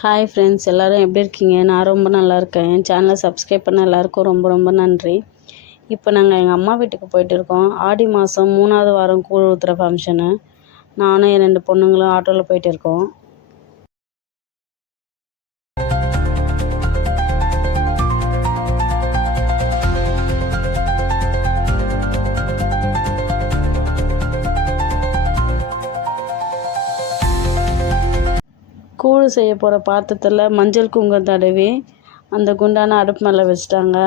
Hi friends, எல்லோரும் எப்படி இருக்கீங்க? நான் ரொம்ப நல்லா இருக்கேன். என் சேனலை சப்ஸ்கிரைப் பண்ண எல்லாருக்கும் ரொம்ப ரொம்ப நன்றி. இப்போ நாங்கள் எங்கள் அம்மா வீட்டுக்கு போயிட்டு இருக்கோம். ஆடி மாதம் 3வது வாரம் கூழ் ஊற்றுற ஃபங்க்ஷனு. நானும் என் 2 பொண்ணுங்களும் ஆட்டோவில் போயிட்டு இருக்கோம். கூழ் செய்ய போகிற பாத்திரத்தில் மஞ்சள் குங்குமம் தடவி அந்த குண்டான அடுப்பு மேலே வச்சுட்டாங்க.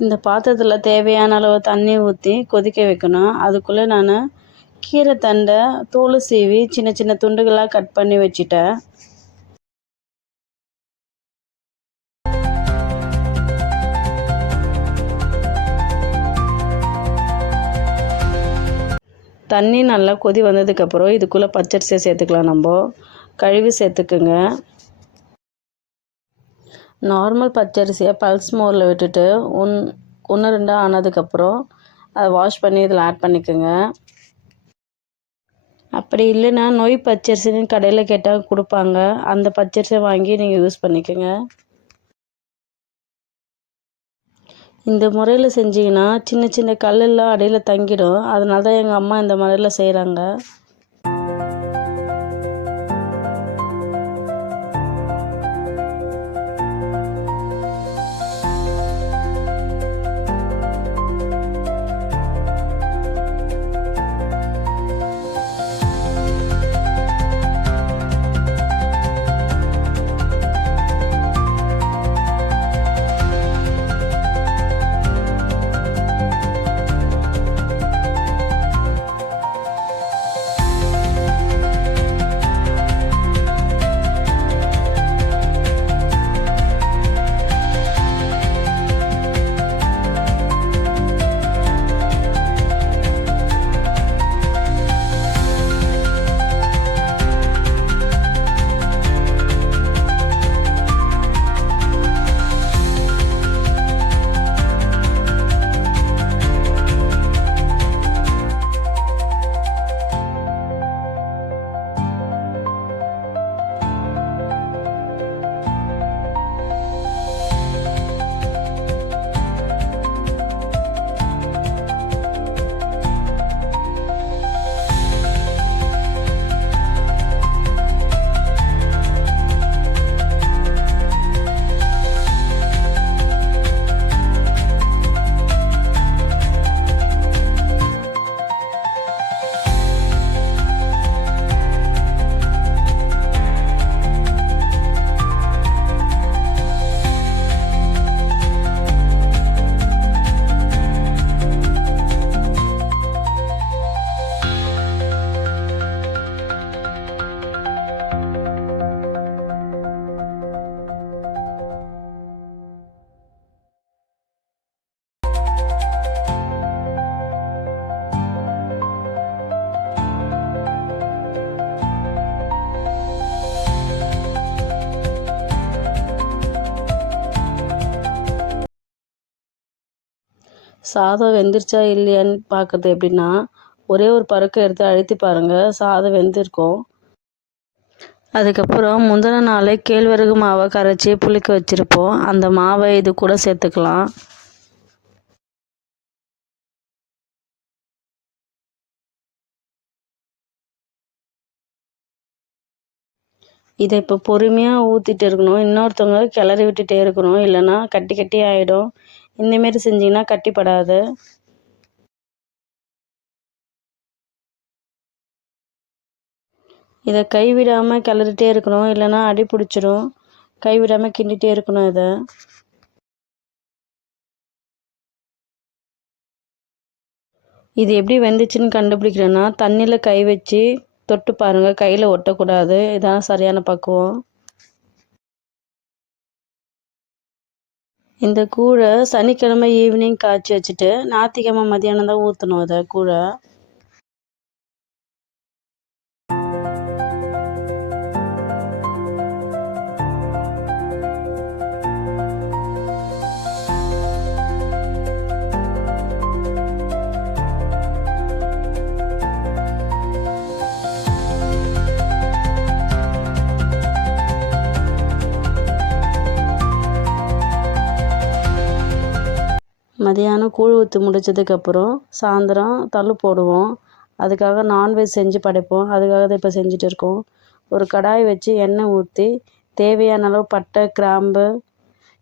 இந்த பாத்திரத்தில் தேவையான அளவு தண்ணி ஊற்றி கொதிக்க வைக்கணும். அதுக்குள்ளே நான் கீரை தண்டை தோல் சீவி சின்ன சின்ன துண்டுகளாக கட் பண்ணி வச்சுட்டேன். தண்ணி நல்லா கொதி வந்ததுக்கப்புறம் இதுக்குள்ளே பச்சரிசியை சேர்த்துக்கலாம். நம்ம கழுவி சேர்த்துக்குங்க. நார்மல் பச்சரிசியை பல்ஸ் மோரில் விட்டுட்டு ஒன்று ரெண்டாக ஆனதுக்கப்புறம் அதை வாஷ் பண்ணி இதில் ஆட் பண்ணிக்கோங்க. அப்படி இல்லைன்னா நொய் பச்சரிசின்னு கடையில் கேட்டால் கொடுப்பாங்க. அந்த பச்சரிசியை வாங்கி நீங்கள் யூஸ் பண்ணிக்கோங்க. இந்த முறையில் செஞ்சிங்கன்னா சின்ன சின்ன கல்லெல்லாம் அடியில் தங்கிடும். அதனால தான் எங்கள் அம்மா இந்த முறையில் செய்கிறாங்க. சாதம் வெந்துருச்சா இல்லையான்னு பார்க்குறது எப்படின்னா, ஒரே ஒரு பருக்கை எடுத்து அழுத்தி பாருங்கள், சாதம் வெந்திருக்கும். அதுக்கப்புறம் முந்தின நாளே கேழ்வரகு மாவை கரைச்சி புளிக்க வச்சுருப்போம். அந்த மாவை இது கூட சேர்த்துக்கலாம். இதை இப்போ பொறுமையாக ஊற்றிட்டு இருக்கணும். இன்னொருத்தவங்க கிளறி விட்டுட்டே இருக்கணும், இல்லைன்னா கட்டி கட்டி ஆகிடும். இந்தமாரி செஞ்சிங்கன்னா கட்டிப்படாது. இதை கைவிடாமல் கிளறிட்டே இருக்கணும், இல்லைன்னா அடி பிடிச்சிரும். கைவிடாமல் கிண்டிகிட்டே இருக்கணும். இது எப்படி வெந்துச்சுன்னு கண்டுபிடிக்கிறேன்னா, தண்ணியில் கை வச்சு தொட்டு பாருங்கள், கையில் ஒட்டக்கூடாது. இதான் சரியான பக்குவம். இந்த கூழை சனிக்கிழமை ஈவினிங் காய்ச்சி வச்சுட்டு ஞாயிற்றுக்கிழமை மதியானம் தான் ஊற்றணும். அதை கூழை மதியானம் கூழ் ஊற்றி முடித்ததுக்கப்புறம் சாயந்தரம் தள்ளு போடுவோம். அதுக்காக நான்வெஜ் செஞ்சு படைப்போம். அதுக்காக தான் இப்போ செஞ்சுட்டு இருக்கோம். ஒரு கடாய் வச்சு எண்ணெய் ஊற்றி தேவையான அளவு பட்டை, கிராம்பு,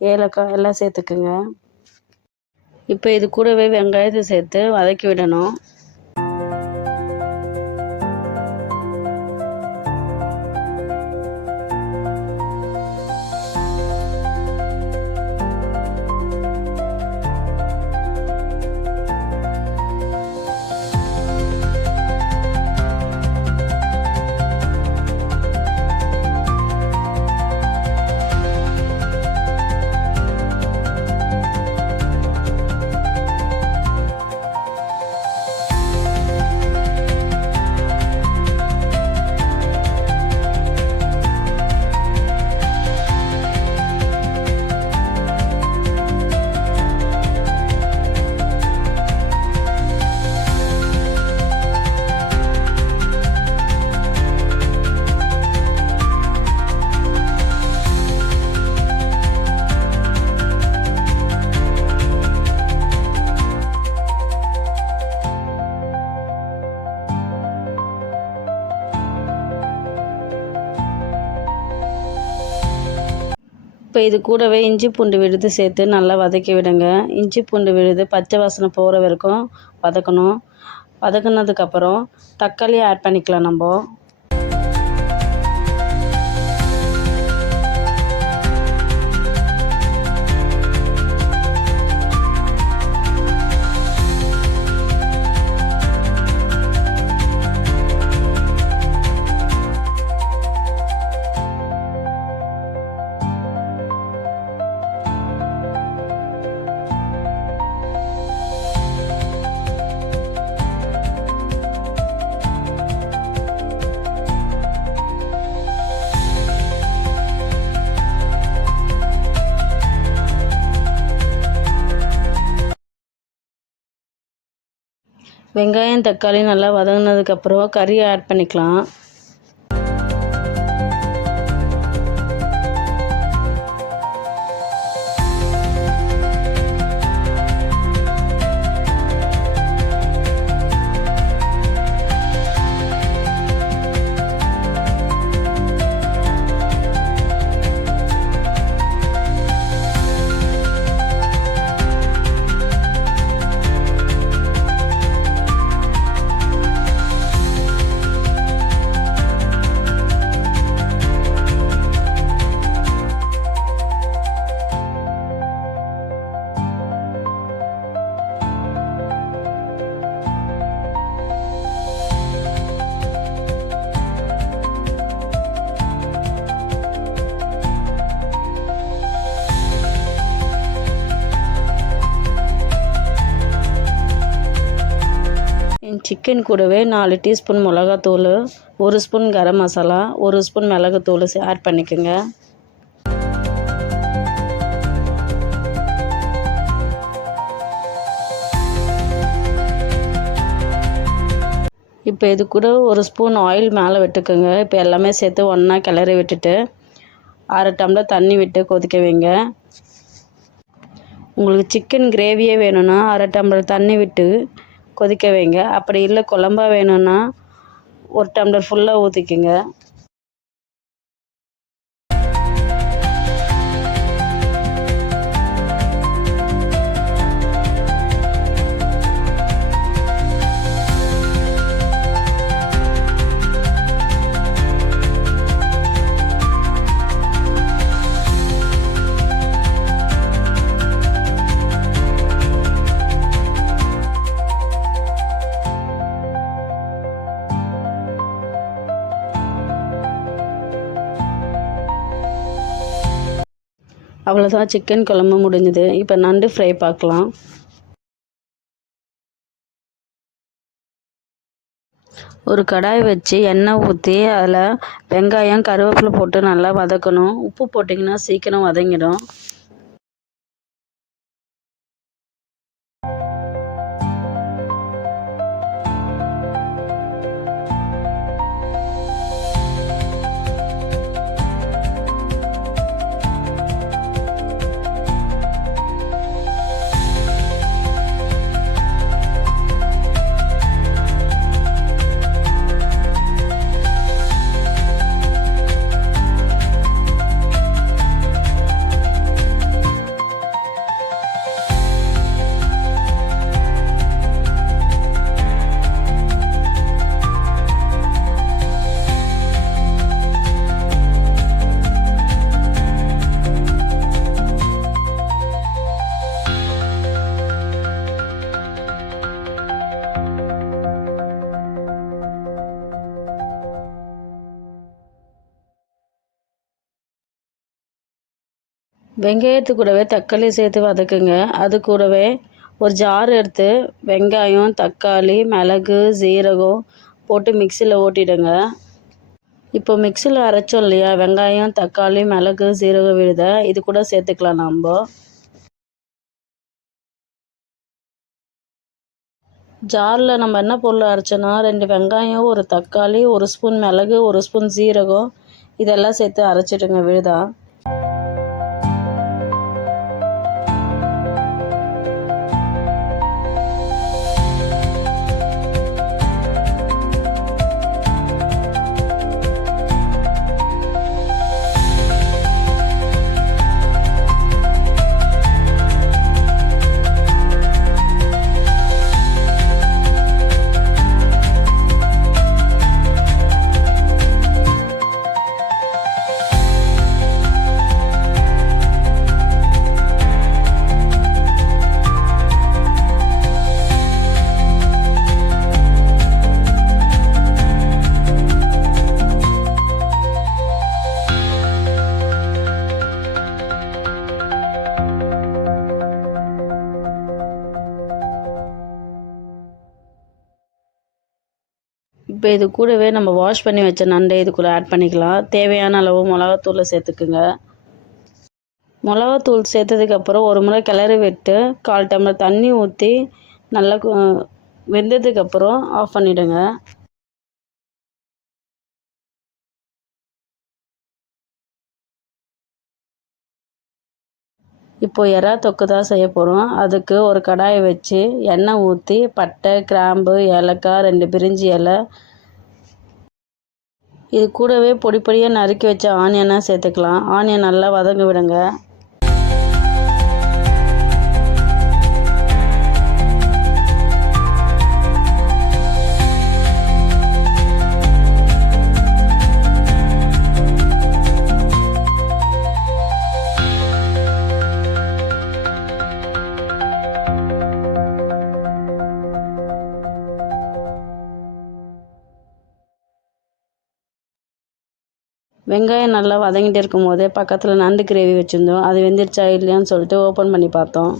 ஏலக்காய் எல்லாம் சேர்த்துக்குங்க. இப்போ இது கூடவே வெங்காயத்தை சேர்த்து வதக்கி விடணும். இப்போ இது கூடவே இஞ்சி பூண்டு விழுது சேர்த்து நல்லா வதக்கி விடுங்க. இஞ்சி பூண்டு விழுது பச்சை வாசனை போகிற வரைக்கும் வதக்கணும். வதக்குனதுக்கப்புறம் தக்காளி ஆட் பண்ணிக்கலாம் நம்ம. வெங்காயம் தக்காளி நல்லா வதங்கினதுக்கப்புறம் கறியை ஆட் பண்ணிக்கலாம். சிக்கன் கூடவே 4 டீஸ்பூன் மிளகாத்தூள், 1 ஸ்பூன் கரம் மசாலா, 1 ஸ்பூன் மிளகுத்தூள் ஆட் பண்ணிக்கோங்க. இப்போ இது கூட 1 ஸ்பூன் ஆயில் மேலே விட்டுக்குங்க. இப்போ எல்லாமே சேர்த்து ஒன்றா கிளறி விட்டுட்டு 1/2 டம்ளர் தண்ணி விட்டு கொதிக்க வைங்க. உங்களுக்கு சிக்கன் கிரேவியே வேணும்னா 1/2 டம்ளர் தண்ணி விட்டு கொதிக்க வைங்க. அப்படி இல்லை குழம்பா வேணும்னா 1 டம்ளர் ஃபுல்லாக ஊற்றிக்குங்க. அவ்வளோதான், சிக்கன் குழம்பு முடிஞ்சுது. இப்போ நண்டு ஃப்ரை பார்க்கலாம். ஒரு கடாய் வச்சு எண்ணெய் ஊற்றி அதில் வெங்காயம், கருவேப்பிலை போட்டு நல்லா வதக்கணும். உப்பு போட்டிங்கன்னா சீக்கிரம் வதங்கிடும். வெங்காயத்து கூடவே தக்காளி சேர்த்து வதக்குங்க. அது கூடவே ஒரு ஜார் எடுத்து வெங்காயம், தக்காளி, மிளகு, சீரகம் போட்டு மிக்சியில் ஓட்டிடுங்க. இப்போ மிக்சியில் அரைச்சோம் இல்லையா, வெங்காயம், தக்காளி, மிளகு, சீரகம் விழுதை இது கூட சேர்த்துக்கலாம். நம்ம ஜாரில் நம்ம என்ன பொருள் அரைச்சோன்னா 2 வெங்காயம், 1 தக்காளி, 1 ஸ்பூன் மிளகு, 1 ஸ்பூன் சீரகம் இதெல்லாம் சேர்த்து அரைச்சிடுங்க விழுதா. இப்போ இது கூடவே நம்ம வாஷ் பண்ணி வச்ச நண்டை இதுக்குள்ளே ஆட் பண்ணிக்கலாம். தேவையான அளவு மிளகாத்தூளை சேர்த்துக்குங்க. மிளகாத்தூள் சேர்த்ததுக்கப்புறம் ஒரு முறை கிளறி விட்டு 1/4 டம்ளர் தண்ணி ஊற்றி நல்லா வெந்ததுக்கப்புறம் ஆஃப் பண்ணிவிடுங்க. இப்போது எறா தொக்கு தான் செய்ய போகிறோம். அதுக்கு ஒரு கடாயை வச்சு எண்ணெய் ஊற்றி பட்டை, கிராம்பு, ஏலக்காய், 2 பிரிஞ்சி இலை இது கூடவே பொடி பொடியாக நறுக்கி வச்ச ஆனியனை சேர்த்துக்கலாம். ஆனியன் நல்லா வதங்க விடுங்க. வெங்காயம் நல்லா வதங்கிட்டு இருக்கும் போதே பக்கத்தில் நண்டு கிரேவி வச்சுருந்தோம். அது வெந்துருச்சா இல்லையான்னு சொல்லிட்டு ஓப்பன் பண்ணி பார்த்தோம்.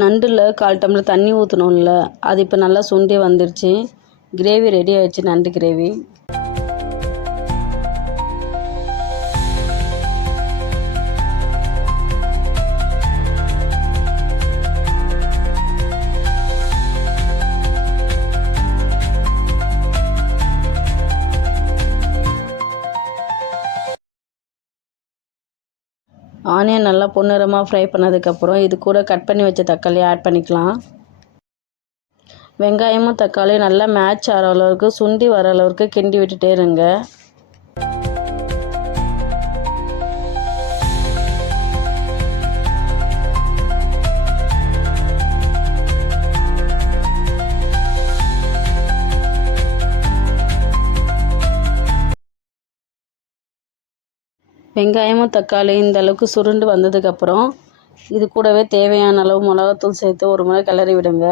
நண்டில் 1/4 டம்ளர் தண்ணி ஊற்றணும்ல, அது இப்போ நல்லா சுண்டி வந்துருச்சு. கிரேவி ரெடி ஆயிடுச்சு, நண்டு கிரேவி. ஆனியன் நல்லா பொன்னிறமாக ஃப்ரை பண்ணதுக்கப்புறம் இது கூட கட் பண்ணி வச்ச தக்காளியை ஆட் பண்ணிக்கலாம். வெங்காயமும் தக்காளியும் நல்லா மேட்ச் ஆகிற அளவுக்கு சுண்டி வர அளவுக்கு கிண்டி விட்டுட்டே இருங்க. வெங்காயமும் தக்காளியும் இந்த அளவுக்கு சுருண்டு வந்ததுக்கப்புறம் இது கூடவே தேவையான அளவு மிளகாத்தூள் சேர்த்து ஒரு முறை கிளறி விடுங்க.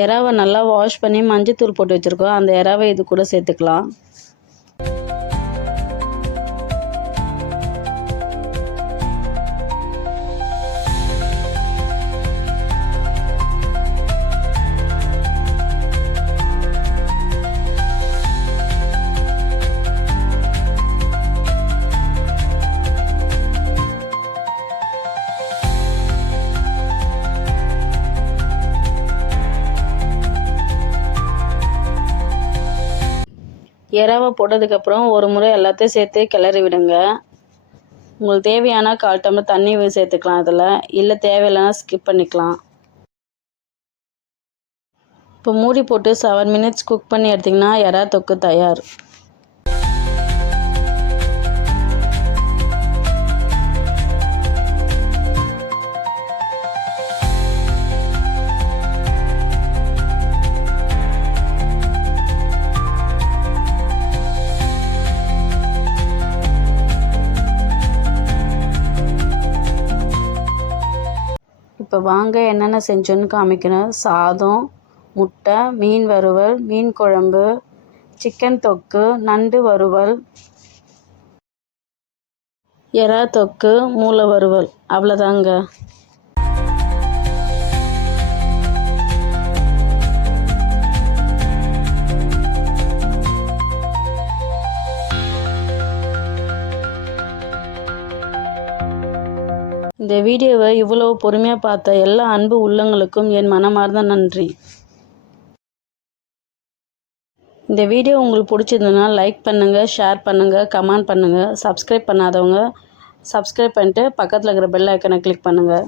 எறாவை நல்லா வாஷ் பண்ணி மஞ்சத்தூள் போட்டு வச்சுருக்கோம். அந்த எறாவை இது கூட சேர்த்துக்கலாம். இறாவை போட்டதுக்கப்புறம் ஒரு முறை எல்லாத்தையும் சேர்த்து கிளறி விடுங்க. உங்களுக்கு தேவையான 1/4 டம்ளர் தண்ணி சேர்த்துக்கலாம். அதில் இல்லை தேவையில்லைன்னா ஸ்கிப் பண்ணிக்கலாம். இப்போ மூடி போட்டு 7 மினிட்ஸ் குக் பண்ணி எடுத்திங்கன்னா இறா தொக்கு தயார். இப்போ வாங்க என்னென்ன செஞ்சோன்னு காமிக்கிறேன். சாதம், முட்டை, மீன் வறுவல், மீன் குழம்பு, சிக்கன் தொக்கு, நண்டு வறுவல், எறா தொக்கு, மூளை வறுவல். அவ்வளோதாங்க. இந்த வீடியோவை இவ்வளவு பொறுமையாக பார்த்த எல்லா அன்பு உள்ளங்களுக்கும் என் மனமார்ந்த நன்றி. இந்த வீடியோ உங்களுக்கு பிடிச்சிருந்ததுன்னா லைக் பண்ணுங்கள், ஷேர் பண்ணுங்கள், கமெண்ட் பண்ணுங்கள். சப்ஸ்கிரைப் பண்ணாதவங்க சப்ஸ்கிரைப் பண்ணிட்டு பக்கத்தில் இருக்கிற பெல் ஐக்கனை கிளிக் பண்ணுங்கள்.